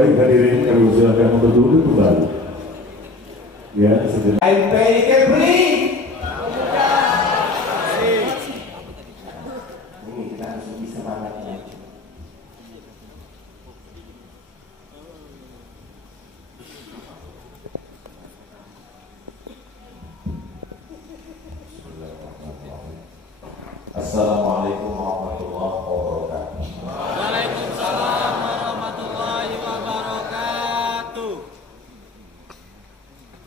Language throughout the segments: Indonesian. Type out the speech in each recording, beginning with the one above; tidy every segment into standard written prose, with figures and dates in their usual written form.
Baik hadirin kami silakan untuk duduk kembali. Ya, sebentar. NPI Kepri. Ini kita harus lebih semangatnya. Assalamualaikum warahmatullahi wabarakatuh. Waalaikumsalam warahmatullahi wabarakatuh.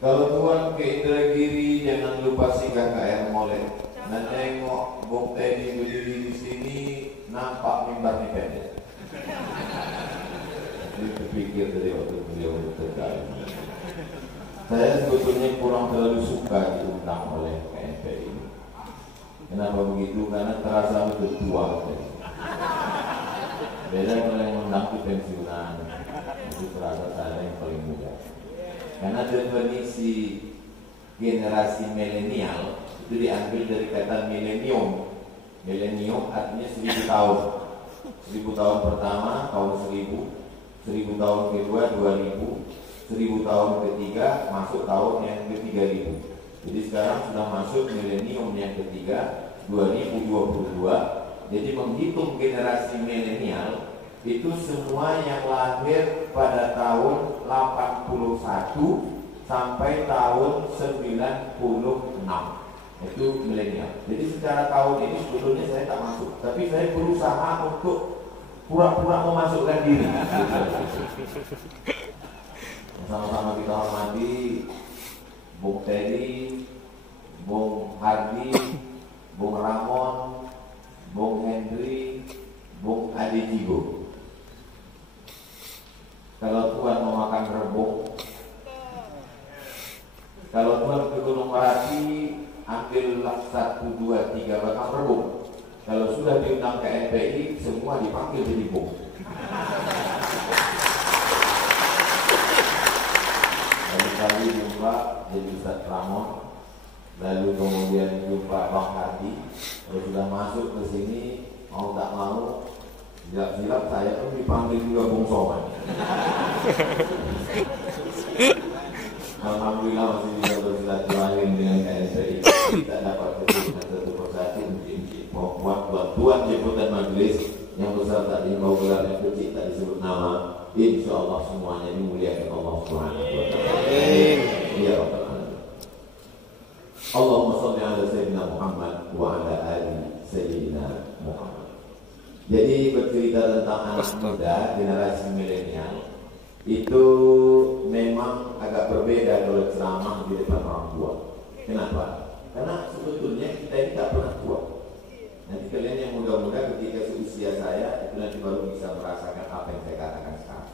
Kalau Tuhan ke Indragiri jangan lupa singgah ke Air Molek. Dan nengok Bung Teddy berdiri di sini nampak mimbarnya pendek. Jadi terpikir dari waktu beliau terkait. Saya sebetulnya kurang terlalu suka diundang oleh KNPI. Kenapa begitu? Karena terasa betul tua. Beda kalau yang mengundang itu pensiunan, itu terasa saya yang paling muda. Karena definisi generasi milenial itu diambil dari kata milenium. Milenium artinya 1000 tahun. 1000 tahun pertama tahun 1000, 1000 tahun kedua 2000, 1000 tahun ketiga masuk tahun yang ke-3000. Jadi sekarang sudah masuk milenium yang ketiga 2022. Jadi menghitung generasi milenial itu semua yang lahir pada tahun 81 sampai tahun 96. Itu milenial. Jadi secara tahun ini sebetulnya saya tak masuk, tapi saya berusaha untuk pura-pura memasukkan diri. Sama-sama kita hormati Bung Teddy, Bung Hardi, Bung Ramon, Bung Henry, Bung Ade Jigo. Kalau Tuhan mau makan rebung, kalau Tuhan ke Gunung Merapi, ambillah 1, 2, 3 batang rebung. Kalau sudah diundang ke NPI, semua dipanggil jadi bung. Kali jumpa jadi Ustaz Ramon, lalu kemudian jumpa Bang Hardi. Kalau sudah masuk ke sini, mau tak mau, silap-silap saya pun dipanggil juga Bung Soman. Alhamdulillah masih bisa bersilaturahim dengan KNPI. Kita dapat kesimpulan satu persatu buat Tuhan jemputan majelis yang besar tadi kau gelar yang kecil tak disebut nama. Insya Allah semuanya dimuliakan Allah Subhanahu wa Ta'ala. Ya Rabbal Alamin. Allahumma shalli ala Sayyidina Muhammad wa ala ali Sayyidina Muhammad. Jadi bercerita tentang anak muda generasi milenial itu memang agak berbeda kalau ceramah di depan orang tua. Kenapa? Karena sebetulnya kita ini tak pernah tua. Nanti kalian yang muda-muda ketika seusia saya itu nanti baru bisa merasakan apa yang saya katakan sekarang.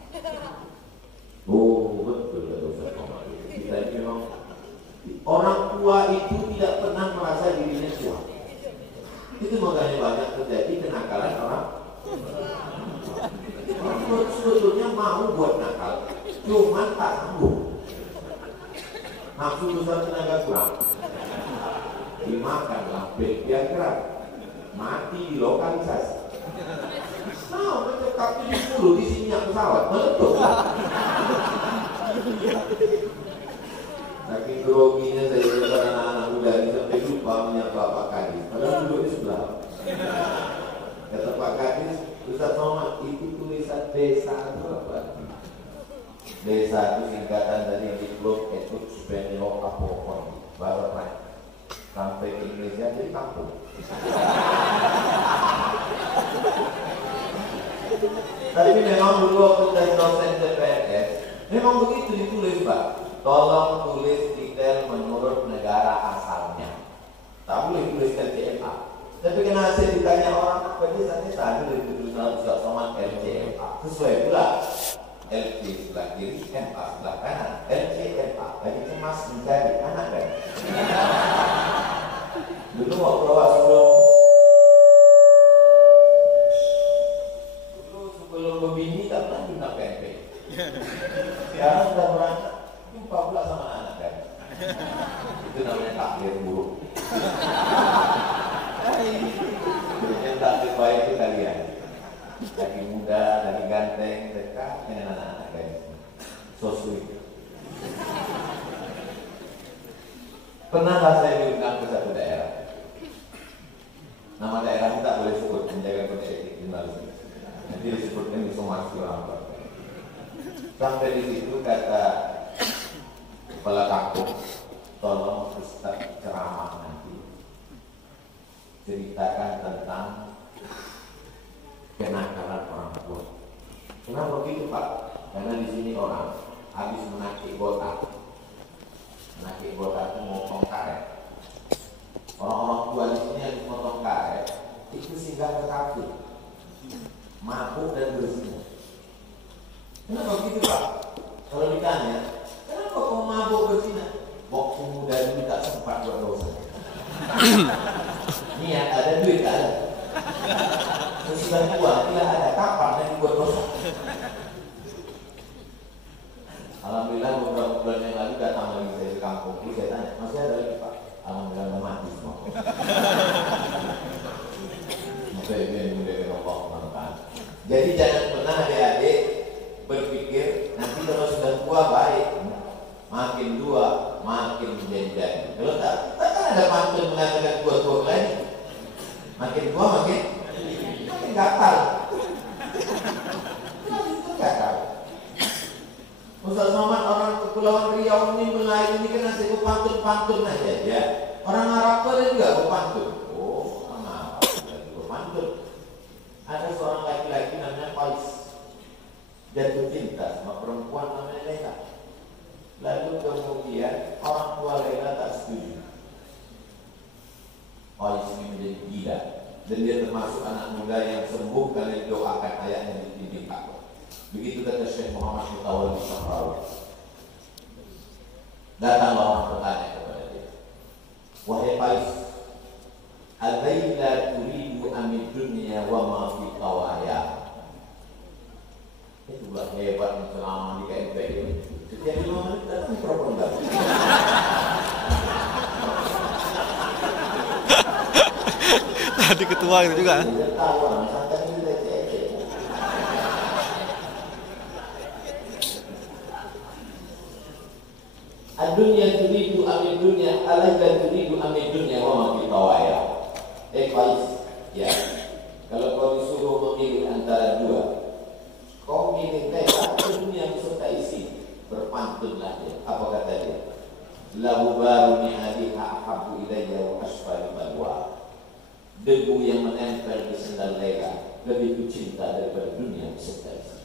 Oh betul Ustaz Komar. Kita ini memang orang tua itu tidak pernah merasa dirinya tua. Itu makanya banyak terjadi kenakalan orang. Orang tua sebetulnya mau buat nakal, cuma tak sanggup. Nafsu besar tenaga kurang. Dimakanlah biar gerak. Mati lokalisasi. Nah, mencekap 70 di sini yang pesawat meletup. Saking groginya saya dengar anak-anak muda ini sampai lupa menyapa Pak Kadis. Padahal duduk di sebelah. Kata Pak Kadis, Ustaz Somad, itu tulisan desa itu apa? Desa itu singkatan dari yang diklub itu Spenelo Apokon Barat Naik. Sampai ke Indonesia jadi kampung. Tapi memang dulu waktu dari dosen CPNS memang begitu ditulis Pak. Tolong tulis detail menurut negara asalnya. Tak boleh tulis LCMA. Tapi karena saya ditanya orang apa desanya tadi dari tulisan Ustaz Somad LCMA. Sesuai pula. LC sebelah kiri, MA sebelah kanan. LCMA lagi cemas mencari anak kan. Dulu waktu awak sebelum berbini tak pernah guna PNP. Sekarang sudah beranak, jumpa pula sama anak kan. Itu namanya takdir buruk. Yang takdir baik itu kalian. Lagi muda, lagi ganteng, dekat dengan anak-anak kan. Pernahlah saya diundang ke satu daerah. Nama daerahnya tak boleh sebut, menjaga kode etik jurnalistik. Nanti disebutkan di somasi orang tua. Sampai di situ kata kepala kampung, tolong Ustaz ceramah nanti ceritakan tentang kenakalan orang tua. Kenapa begitu Pak? Karena di sini orang habis menakik botak itu motong karet. Orang-orang tua di sini habis motong karet itu singgah ke kafe, mabuk dan berzina. Kenapa begitu Pak? Kalau ditanya, kenapa kau mabuk berzina? Waktu muda dulu tak sempat buat dosa. Niat ada, duit tak ada. Sesudah tua tidak ada, kapan dan buat dosa. Alhamdulillah beberapa bulan yang lalu datang lagi saya ke kampung. Saya tanya, masih ada lagi Pak? Alhamdulillah udah mati semua. Jadi jangan pernah adik-adik berpikir nanti kalau sudah tua baik, makin tua makin menjadi. Kalau tak kan ada pantun mengatakan tua-tua lagi, makin tua makin gatal. Gatal. Ustaz Somad orang Kepulauan Riau ini Melayu ini kan nasib pantun aja ya. Orang Arab ada juga berpantun. Oh, orang Arab juga berpantun. Ada seorang laki-laki namanya Faiz jatuh cinta sama perempuan namanya Leila. Lalu kemudian orang tua Leila tak setuju. Faiz ini menjadi gila dan dia termasuk anak muda yang sembuh karena didoakan ayahnya di dinding Ka'bah. Begitu kata Syekh Muhammad Mutawalli Syahrawi. Datanglah orang bertanya kepada dia, wahai Faiz, alaila turidu amid dunia wa ma fi qawaya. Itulah hebat selama di KMPI. Setiap 5 menit datang mikrofon baru. Tadi ketua itu juga. Dunia turidu amid dunia, alaila turidu amid dunia wa ma fi qawaya. Faiz, ya. Kalau kau disuruh memilih antara dua, kau milih Leila atau dunia beserta isi. Berpantunlah dia. Apa kata dia? Lahu baru ni'adiha ahabbu ilayya wa asfali balwa. Debu yang menempel di sendal Leila lebih kucinta daripada dunia beserta isi.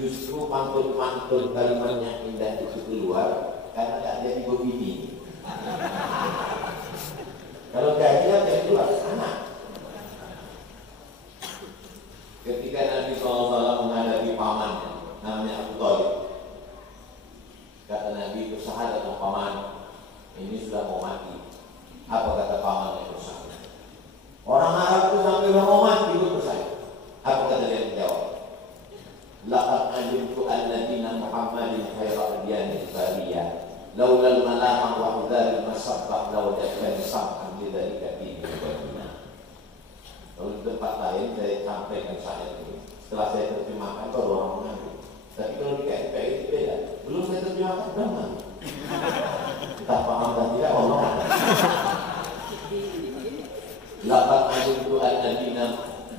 Justru pantun-pantun kalimatnya indah itu keluar karena tak jadi begini. Kalau gajian yang keluar anak. Ketika Nabi SAW menghadapi pamannya namanya Abu Thalib, kata Nabi itu sahadat paman ini sudah mau mati. Apa kata pamannya bersama? Orang Arab itu sampai mau mati itu bersama. Apa kata dia menjawab? Laqad alimtu anna dina Muhammadin khairu adyanil bariyah laulal malamah wa hudharil masabbah lawajadkan sam'an lidzalika dini wa. Kalau di tempat lain saya sampaikan saya ini setelah saya terjemahkan baru orang mengambil. Tapi kalau di KMPI itu beda. Belum saya terjemahkan benar. Entah paham dan tidak Allah. Laqad alimtu anna dina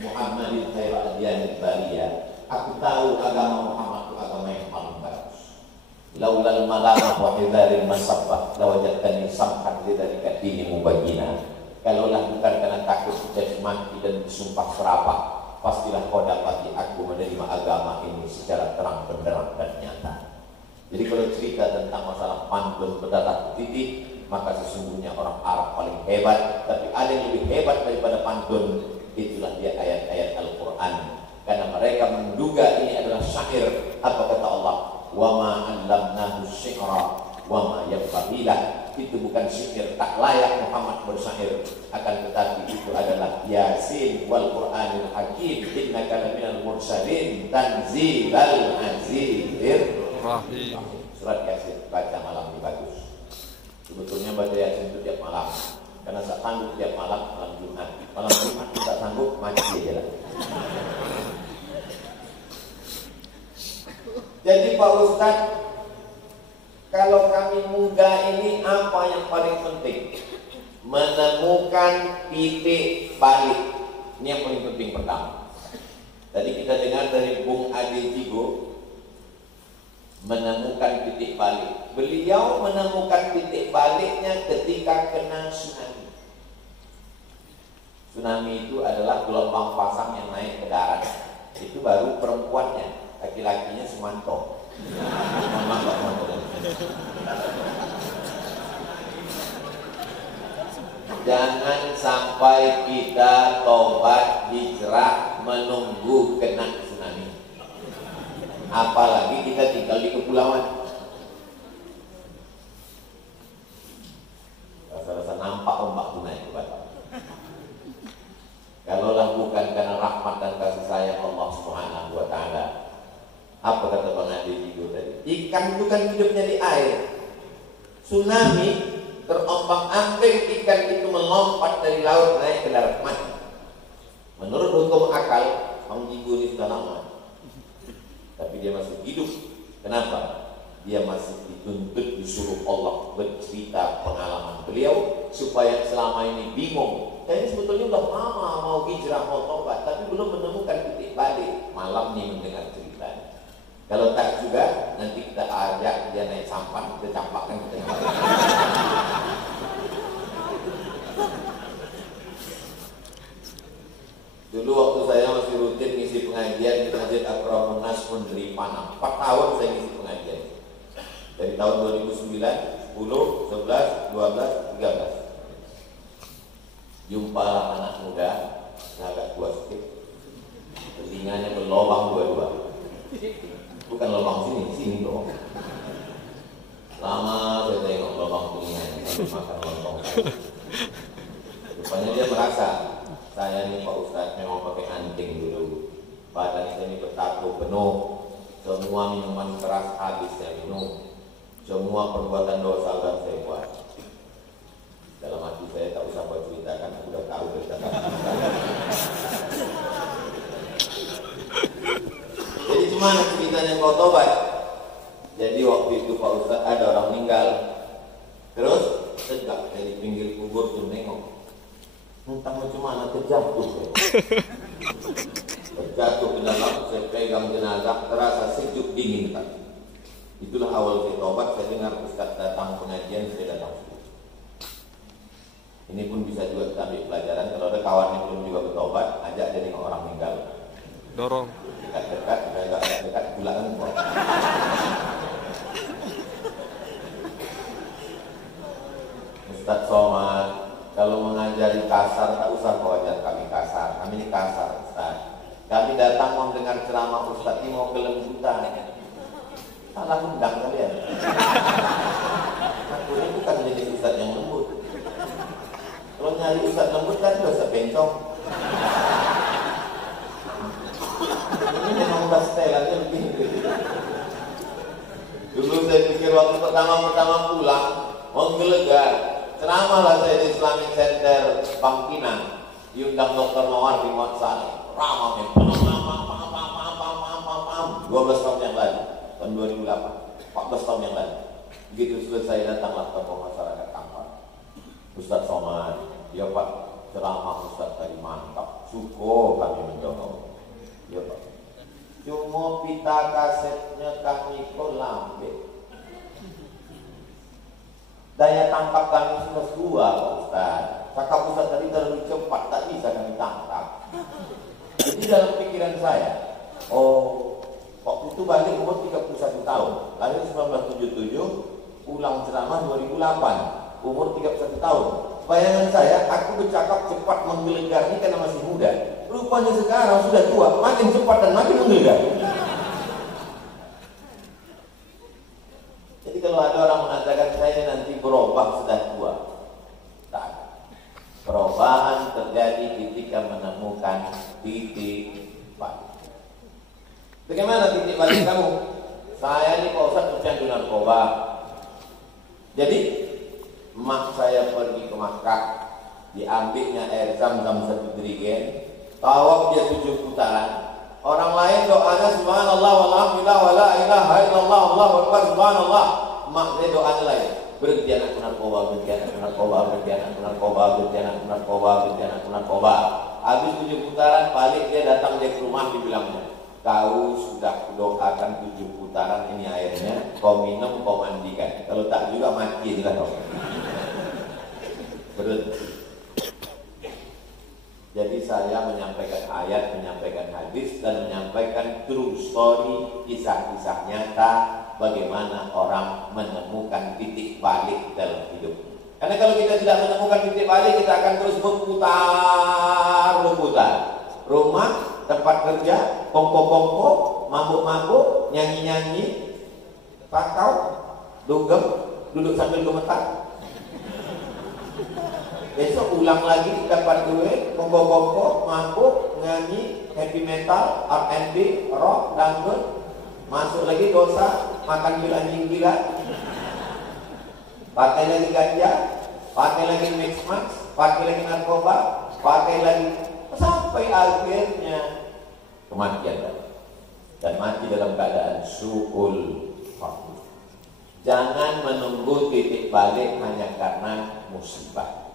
Muhammadin khairu adyanil bariyah. Aku tahu agama Muhammad itu agama yang paling bagus. Laulal malamah wa hidharil masabbah lawajadtani samhan lidzalika dini mubayyina. Kalaulah bukan karena takut caci maki dan disumpah serapah, pastilah kau dapati aku menerima agama ini secara terang benderang dan nyata. Jadi kalau cerita tentang masalah pantun berdarah titik, maka sesungguhnya orang Arab paling hebat. Tapi ada yang lebih hebat daripada pantun, itulah dia ayat-ayat Al-Quran. Karena mereka menduga ini adalah syair. Apa kata Allah? Wa ma 'allamnahu syi'ra wa ma yanbaghi lah. Itu bukan syair, tak layak Muhammad bersyair. Akan tetapi itu adalah Yasin wal Qur'anil Hakim innaka laminal mursalin tanzilal azizir rahim. Surat Yasin baca malam ini bagus. Sebetulnya baca Yasin itu tiap malam. Karena saya sanggup tiap malam Jumat. Malam Jumat kita sanggup mati aja lah. Jadi Pak Ustaz, kalau kami muda ini apa yang paling penting? Menemukan titik balik. Ini yang paling penting pertama. Tadi kita dengar dari Bung Ade Jigo, menemukan titik balik. Beliau menemukan titik baliknya ketika kena tsunami. Tsunami itu adalah gelombang pasang yang naik ke darat. Itu baru perempuannya, laki-lakinya Sumanto. Jangan sampai kita tobat hijrah menunggu kena tsunami. Apalagi kita tinggal di kepulauan. Rasa-rasa nampak ombak tuna itu Bapak. Kalaulah bukan karena rahmat dan kasih sayang Allah Subhanahu wa Ta'ala, apa kata Bang Adi Jigo tadi? Ikan itu kan hidupnya di air. Tsunami terombang-ambing, ikan itu melompat dari laut naik ke darat mati. Menurut hukum akal, Bang Jigo ini sudah lama, tapi dia masih hidup. Kenapa? Dia masih dituntut, disuruh Allah bercerita pengalaman beliau supaya selama ini bingung. Saya sebetulnya udah lama mau hijrah, mau tobat, tapi belum menemukan titik balik. Malam ini mendengar ceritanya. Kalau tak juga, nanti kita ajak dia naik sampan, kita campakkan ke tengah. Dulu waktu saya masih rutin ngisi pengajian di Masjid Akramun Nas Pondri Panam, 4 tahun saya ngisi pengajian. Dari tahun 2009, 10, 11, 12, 13. Jumpalah anak muda, agak tua sedikit, telinganya berlobang dua-dua. Bukan lubang sini dong. Lama saya tengok lubang telinganya sambil makan lontong. Rupanya dia merasa saya ini Pak Ustadz memang pakai anting dulu. Badan saya ini bertato penuh. Semua minuman keras habis saya minum. Semua perbuatan dosa akan saya buat. Dalam hati saya tak usah buat ceritakan, aku udah tahu cerita. Jadi gimana ceritanya kau tobat? Jadi waktu itu Pak Ustadz ada orang meninggal. Terus tegak dari pinggir kubur tuh nengok. Entah macam mana terjatuh. Terjatuh ke dalam, saya pegang jenazah, terasa sejuk dingin kan. Itulah awal saya tobat. Saya dengar Ustadz datang pengajian, saya datang. Ini pun bisa juga kita ambil pelajaran. Kalau ada kawan yang belum juga bertobat, ajak dia nengok orang meninggal. Dorong. Dekat, dekat, bulan kok. Ustadz Somad, kalau mengajari kasar, tak usah kau ajar kami kasar. Kami ini kasar, Ustadz. Kami datang mau dengar ceramah Ustadz ini mau kelembutan. Salah undang kalian. Aku ini bukan menjadi Ustadz yang lembut. Kalau nyari Ustadz lembut kan dosa bencong. Ini memang udah setelannya begini. Dulu saya pikir waktu pertama pulang menggelegar. Ceramahlah saya di Islamic Center Bangkinang, diundang Dr. Mawar di Motsal. Ramai 12 tahun yang lalu, tahun 2008, 14 tahun yang lalu. Begitu selesai datanglah tokoh masyarakat Kampar. Ustadz Somad, ya Pak, ceramah Ustadz tadi mantap. Syukur kami mendorong. Ya Pak. Cuma pita kasetnya kami kok lambe. Daya tangkap kami sudah dua Pak Ustaz. Cakap Ustaz tadi terlalu cepat, tak bisa kami tangkap. Jadi dalam pikiran saya, waktu itu balik umur 31 tahun. Lahir 1977, pulang ceramah 2008, umur 31 tahun. Bayangan saya, aku bercakap cepat menggelegar ini karena masih muda. Rupanya sekarang sudah tua, makin cepat dan makin menggelegar. Jadi kalau ada orang mengatakan saya nanti berubah sudah tua, tak. Perubahan terjadi ketika menemukan titik balik. Bagaimana titik balik kamu? Saya ini Pak Ustadz pecandu narkoba. Jadi mak saya pergi ke Makkah, diambilnya air zam-zam 1 jerigen. Tawaf dia 7 putaran. Orang lain doanya subhanallah walhamdulillah wala ilaha illallah Allahu akbar subhanallah. emaknya doa lain. Berhenti anak narkoba, berhenti anak narkoba, berhenti anak narkoba, berhenti anak narkoba, berhenti anak narkoba. Habis 7 putaran balik dia datang dia ke rumah dibilangnya, kau sudah doakan 7 putaran ini airnya, kau minum, kau mandikan. Kalau tak juga mati juga kau. Berhenti. Jadi saya menyampaikan ayat, menyampaikan hadis, dan menyampaikan true story, kisah-kisah nyata bagaimana orang menemukan titik balik dalam hidup. Karena kalau kita tidak menemukan titik balik, kita akan terus berputar. Rumah, tempat kerja, kongko-kongko, mabuk-mabuk, nyanyi-nyanyi, pakau, dugem, duduk sambil gemetar. Besok ulang lagi, dapat duit, kongko-kongko, mabuk, nyanyi, happy metal, R&B, rock, dangdut. Masuk lagi dosa, makan gila anjing gila, pakai lagi ganja, pakai lagi mix max, pakai lagi narkoba, pakai lagi sampai akhirnya kematian dan mati dalam keadaan su'ul khatimah. Jangan menunggu titik balik hanya karena musibah.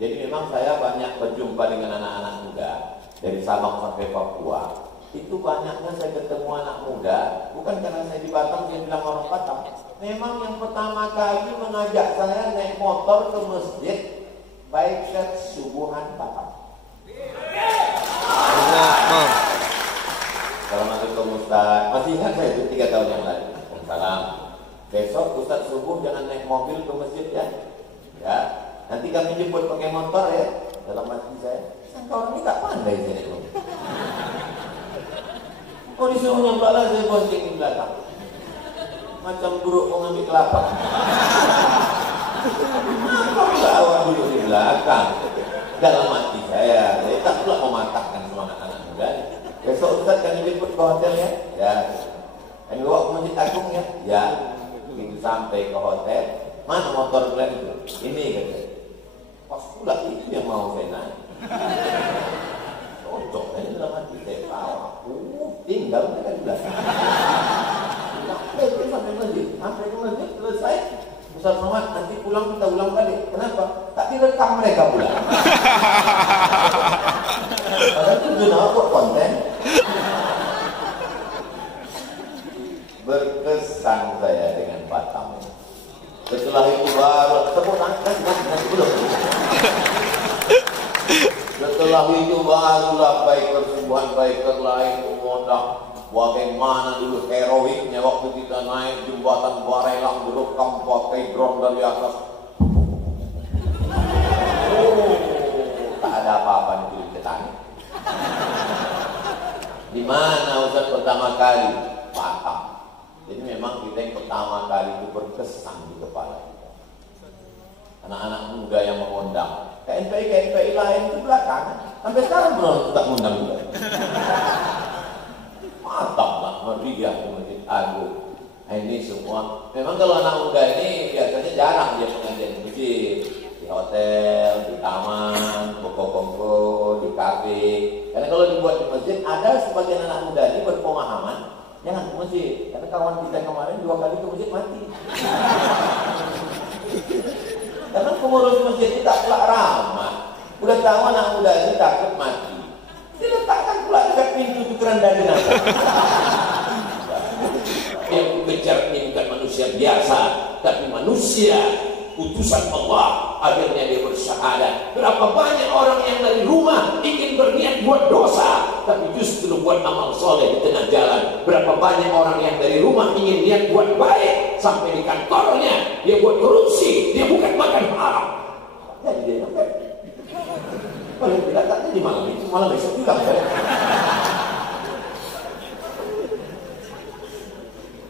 Jadi memang saya banyak berjumpa dengan anak-anak muda dari Sabang sampai Papua. Itu banyaknya saya ketemu anak muda, bukan karena saya di Batam dia bilang orang Batam. Memang yang pertama kali mengajak saya naik motor ke masjid Baikat Subuhan Batam. Assalamualaikum Ustaz. Masih ingat saya itu 3 tahun yang lalu. Salam. Besok Ustaz subuh jangan naik mobil ke masjid ya. Ya. Nanti kami jemput pakai motor ya. Dalam hati saya, orang ini tak pandai saya naik mobil. Oh disuruh nyampak lah saya bonceng di belakang. Macam buruk mau ngambil kelapa. Kenapa awak duduk di belakang? Dalam hati saya tak pula mematahkan semangat anak muda. Besok Ustaz kami jemput ke hotel ya. Ya. Kami bawa ke Masjid Agung ya. Ya. Begitu sampai ke hotel, mana motor kalian itu? Ini katanya. Pas pula itu yang mau saya naik. Cocok ini dalam hati saya tahu. Tinggal mereka di belakang. Sampai ke masjid selesai. Ustaz Muhammad nanti pulang kita ulang balik. Kenapa? Tak direkam mereka pulang. Padahal itu sudah buat konten. Berkesan saya dengan Batam. Setelah itu baru tepuk tangan nanti belum. Setelah itu barulah biker Subuhan biker lain mengundang bagaimana dulu heroiknya waktu kita naik jembatan Barelang direkam pakai drone dari atas. Tak ada apa-apa di petani. Di mana Ustaz pertama kali? Batam. Jadi memang kita yang pertama kali itu berkesan di kepala kita. Anak-anak muda yang mengundang. KNPI lain itu belakang. Sampai sekarang belum tak mengundang juga. Mantap lah, meriah di Masjid Agung. Nah, ini semua. Memang kalau anak muda ini biasanya jarang dia pengajian di masjid, di hotel, di taman, kongko-kongko, di kafe. Karena kalau dibuat di masjid, ada sebagian anak muda ini berpemahaman jangan ke masjid. Karena kawan kita kemarin 2 kali ke masjid mati. Karena pengurus masjid ini tak pula ramah. Udah tahu anak muda ini takut mati, diletakkan pula dekat pintu tukeran dagangan. Yang kejar ini bukan manusia biasa, tapi manusia utusan Allah. Akhirnya dia bersyahadat. Berapa banyak orang yang dari rumah ingin berniat buat dosa, tapi justru buat amal soleh di tengah jalan. Berapa banyak orang yang dari rumah ingin niat buat baik, sampai di kantornya dia buat korupsi, dia bukan makan haram. Jadi dia nyampe. Paling tidak taknya di malam itu, malam besok juga kan.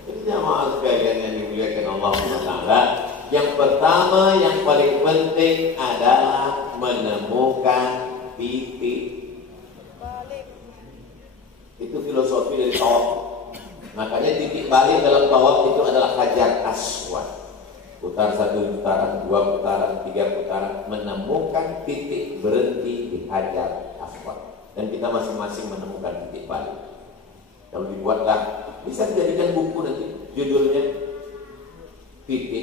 Jadi jamaah sekalian yang dimuliakan Allah SWT, yang pertama yang paling penting adalah menemukan titik. Itu filosofi dari tawaf. Makanya titik balik dalam tawaf itu adalah Hajar Aswad. Putar 1 putaran, 2 putaran, 3 putaran, menemukan titik berhenti di Hajar Aswad. Dan kita masing-masing menemukan titik balik. Kalau dibuatlah, bisa dijadikan buku nanti, judulnya titik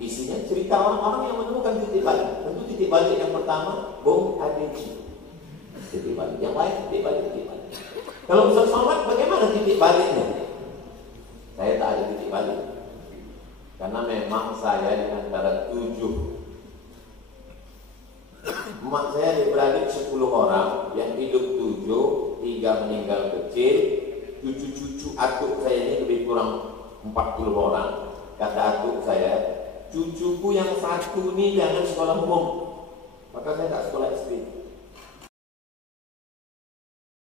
Isinya cerita orang-orang yang menemukan titik balik. Tentu titik balik yang pertama, bom ADC. Titik balik. Yang lain titik balik. Kalau Ustaz Somad, bagaimana titik baliknya? Saya tak ada titik balik. Karena memang saya di antara 7. Emak saya adik-beradik 10 orang, yang hidup 7, 3 meninggal kecil, cucu-cucu atuk saya ini lebih kurang 40 orang. Kata atuk saya, cucuku yang 1 ini jangan sekolah umum. Maka saya tak sekolah SD.